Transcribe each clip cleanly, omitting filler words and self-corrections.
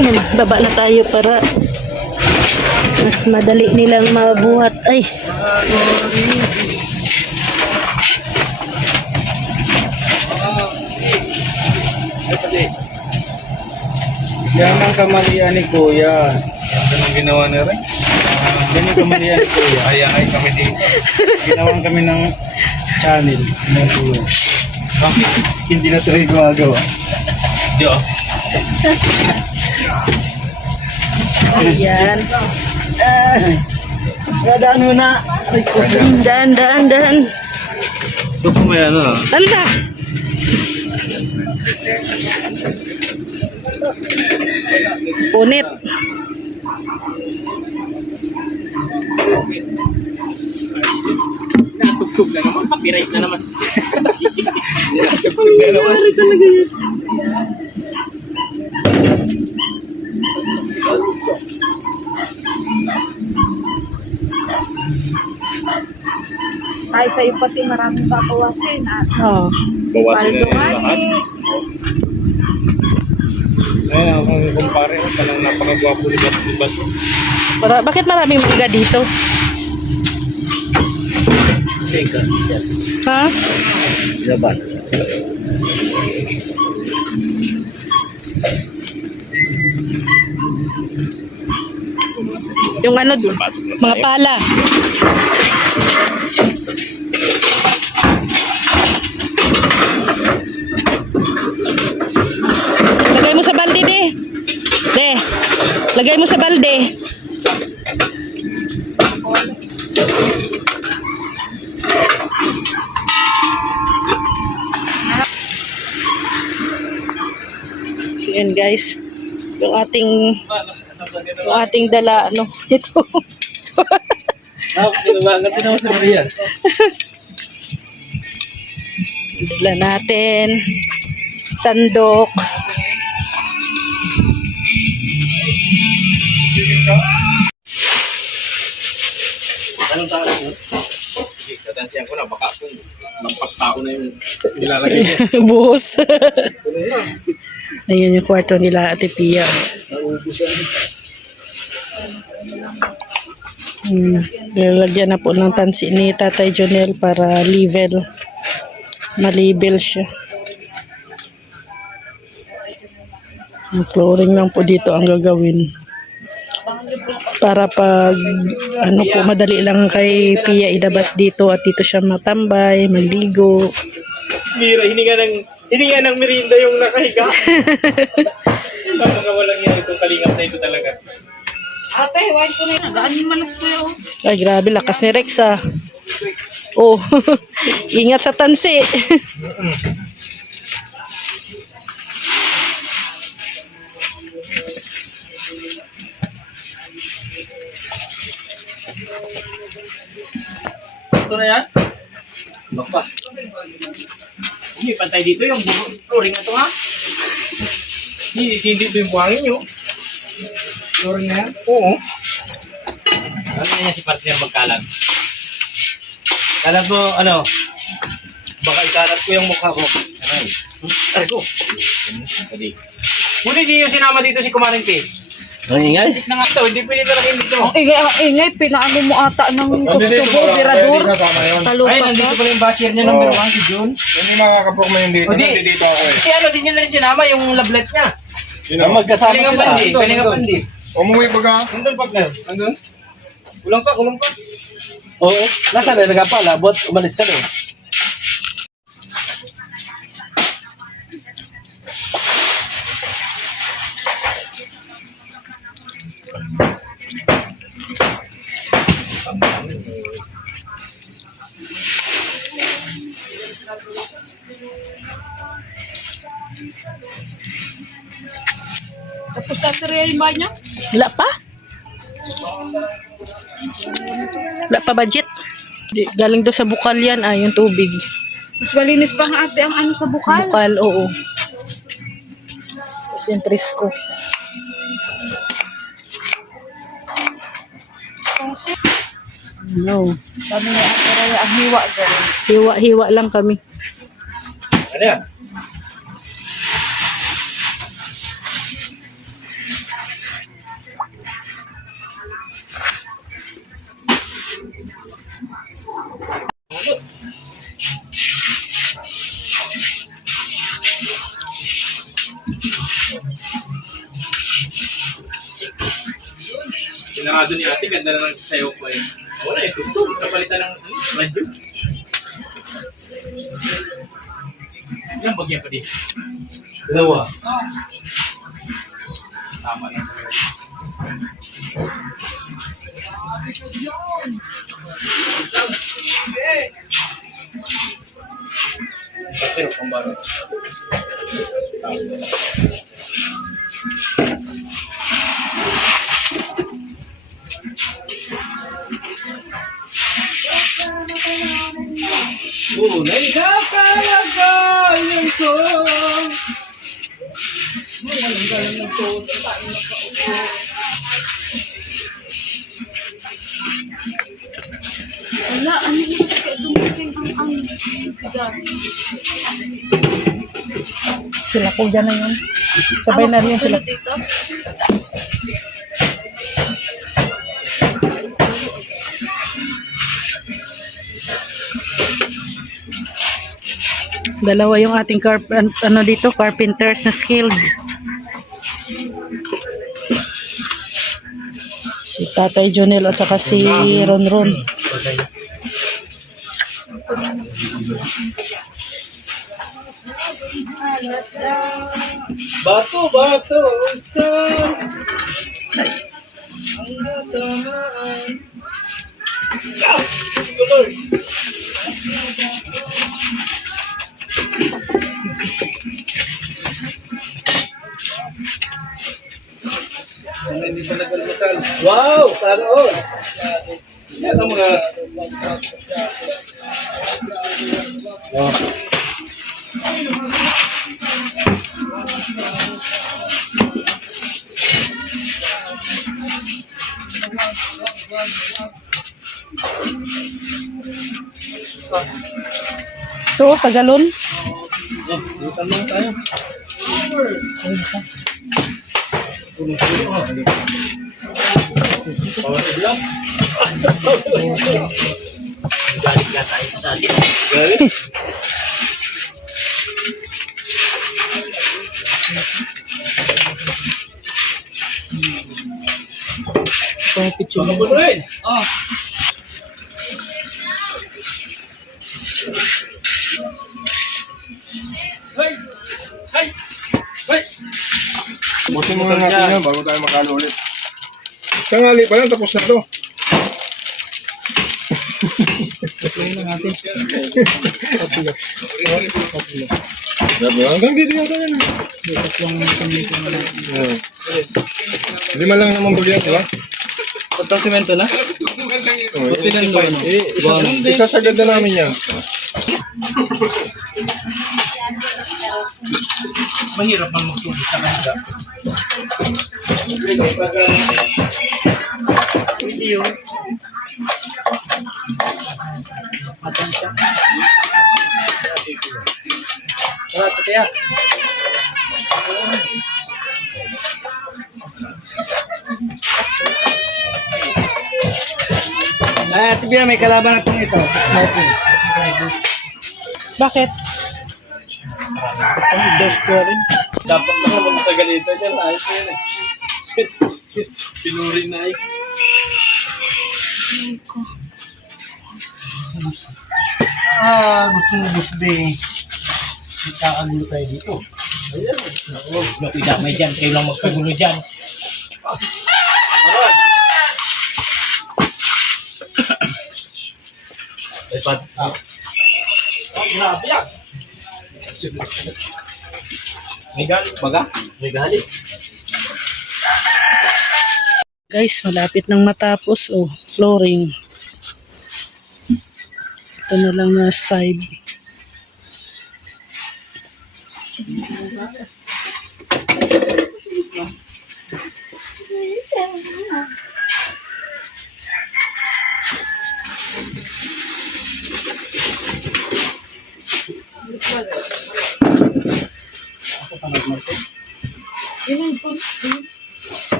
Yan, baba na tayo para mas madali nilang mabuhat. Ay. Yan ang kamalian ni Kuya. Yan ang ginawa ni Rex. Yan ang kamalian ni Kuya. Ay kami dito. Ginawan kami ng channel ng Kuya. Bakit hindi na ito gumagawa? Yo. Ayan. Dadaan muna. Daan. So kung may ano. Ano na? Punit. Natugtog na naman, copyright na naman. Natugtog na naman. Talaga yun. Ay, sa'yo pati maraming papawasin. Oh. Bawasin na Paldo yung lahat. Ngayon, kung kumpare, talagang napakagwapo ni Baso. Bakit maraming mangga dito? Sika. Ha? Laban. Yung ano, mga pala. Lagay mo sa balde, de. De. Lagay mo sa balde. So yan guys. Yung ating dala, ano, ito. Pinabangat din ako sa Maria. Dala natin. Sandok. Anong tao yun? Sige, katansiyan ko na. Baka kung lampas tao na yung nilalagay niya. Buhos. Ayan yung kwarto nila, Ate Pia. Lalagyan na po ng tansi ni Tatay Jonel para level. Ma-level siya. Ang flooring lang po dito ang gagawin. Para pag ano po, madali lang kay Pia ilabas dito at dito siya matambay, maligo. Mira, hininga ng merienda yung nakahiga. Baka walang yan itong kalingap na ito talaga. Ate, wine ko na yun. Gaan yung malas ko yun. Ay, grabe, lakas ni Rex ah. Oh, ingat sa tansi. Ito na yan? Baka. Hindi, pantay dito yung flooring na ito ha. Hindi ito yung buhangin nyo. Flooring na yan? Oo. Ano na yan si partner magkalat? Kalat mo, ano? Baka ikalat ko yung mukha ko. Aray ko. Ngunit hindi yung sinama dito si Kumarin Case. Ang ingay? Hindi na nga ito, hindi pwede talaga dito. Ang ingay, pinaano mo ata ng kustubo, tirador. Talupa Ay, pa. nandito pala yung basher niya number 1, si June. Hindi makakapok mo yung dito. O di, Nandito ako eh. si ano, din niya na rin sinama yung lablet niya. Magkasama Kalinga Pandi, Kalinga Pandi. Umuwi pa ka? Nandun partner. Nandun? Kulang pa. Oo. Nasaan na nagapala? Bot, umalis ka doon. Tapos na yung banyo. Wala pa? Wala pa budget? Galing daw sa bukal yan, yung tubig. Mas malinis pa nga ate ang ano sa bukal. Bukal, oo. Kasi yung presko. No. Sabi niya, ate ang hiwa dyan. Hiwa-hiwa lang kami. Ano yan? Sinarado ni ate, ganda na ng sayo ko eh. Wala eh, tugtog. Kapalitan ng radyo. Ilang bagyan pa di? Dalawa. Tama lang. Pero pambaro. Tunay na kalagayan ko. Wala, ano yung kaya dumating ang bigas. Sila kuya na yun. Sabay na rin sila. Sulod dito? Dalawa yung ating ano dito, carpenters na skilled. Si Tatay Junel at saka si Ronron. Bato, bato, sa ang natamaan. Ah! Lord! Hindi pa nagkalmasal. Wow! Sana all! Yan ang mga... Wow. Ito, Tagalon. Dito lang tayo. Power vlog. Galit ka tayo sa atin. Galit? Picture Baka po rin. Oh. Hey! Hey! Hey! Busin muna natin yan bago tayo makalo ulit. Tangali pa lang, tapos na to. Hanggang dito yata yan. Lima lang naman bagyan, di ba? Pagkang simento na? Isasagad na namin yan. Mahirap mang magtubig sa kanila. Hindi yun. Matansya. Ito kaya. Ate Bia, may kalaban na itong ito. Bakit? Ang dos ko rin. Dapat lang naman sa ganito dyan. Ayos na yun eh. Pinuri na eh. Gusto mo gusto eh. Kakagulo tayo dito. Ayan. Oo. Napidamay dyan. Kayo lang magkagulo dyan. Aron! Ay, pat. Grabe yan. May galit baga? May galit. Guys, malapit nang matapos. Oh, flooring. Ito na lang na side.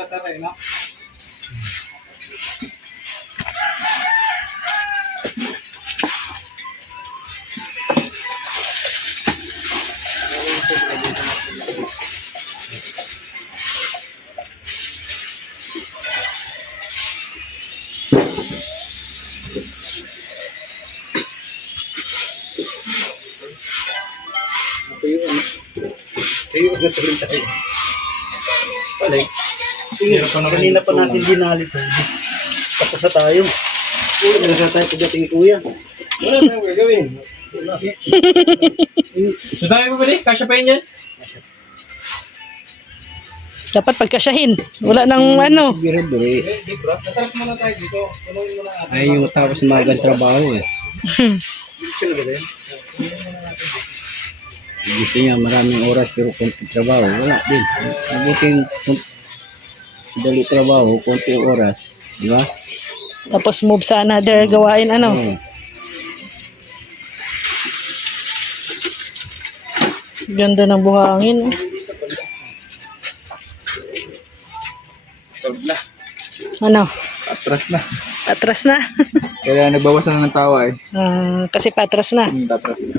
sa terreno. Tayo na tuloy tayo. Balik. Kanina pa natin dinali to. Tapos na tayo. Nagkakatayo tayo pagdating ni Kuya. Wala tayong gagawin. So dami mo balik? Kasya pa yun yan? Dapat pagkasyahin. Wala nang ano. Bire-bire. Natras muna tayo dito. Tuloy mo na natin. Ay, yung tapos magang trabaho eh. Gusto niya maraming oras pero konti trabaho. Wala din. Mabuting dali trabaho, konti oras. Di ba? Tapos move sa another gawain ano. Oo. Ganda ng buhangin. Sobra. Ano? Atras na. Atras na. Kaya nagbawasan na ng tawa eh. Kasi patras na. Atras na.